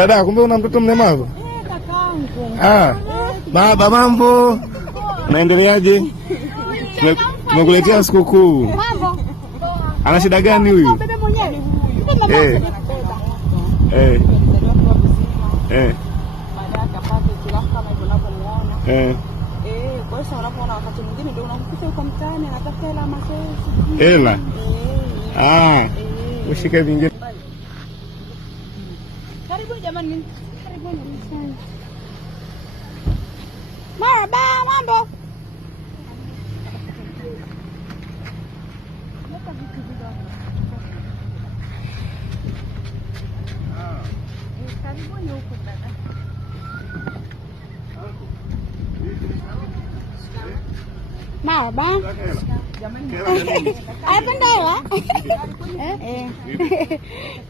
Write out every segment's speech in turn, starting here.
Dada, kumbe una mtoto mlemavu? Kakangu. Baba, mambo. Naendeleaje? Tumekuletea sikukuu. Mambo. Ana shida gani huyu? Bebe mwenyewe. Eh. Eh. Eh. Kwa hiyo unapoona wakati mwingine ndio unamkuta yuko mtaani anatafuta hela mazoezi. Hela? Ushike vingine. Karibuni jamani. Karibuni sana. Marhaba, mambo. Karibuni huko dada. Marhaba. Anapenda hela?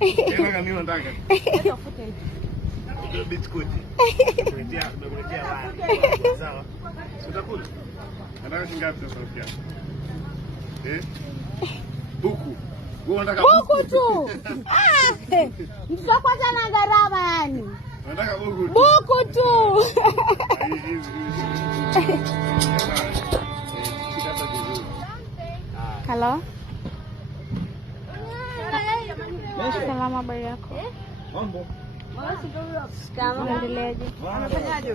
Hela gani unataka? Biskuti. Nakuletea wali. Sawa. Utakula? Nataka shingapi sasa rafiki yangu? Buku. Wewe unataka buku tu. Mtoto kwanza na gharama yani. Unataka buku tu. Buku tu. Halo. Salama, habari yako? Mambo. Unaendeleaje? Anafanyaje?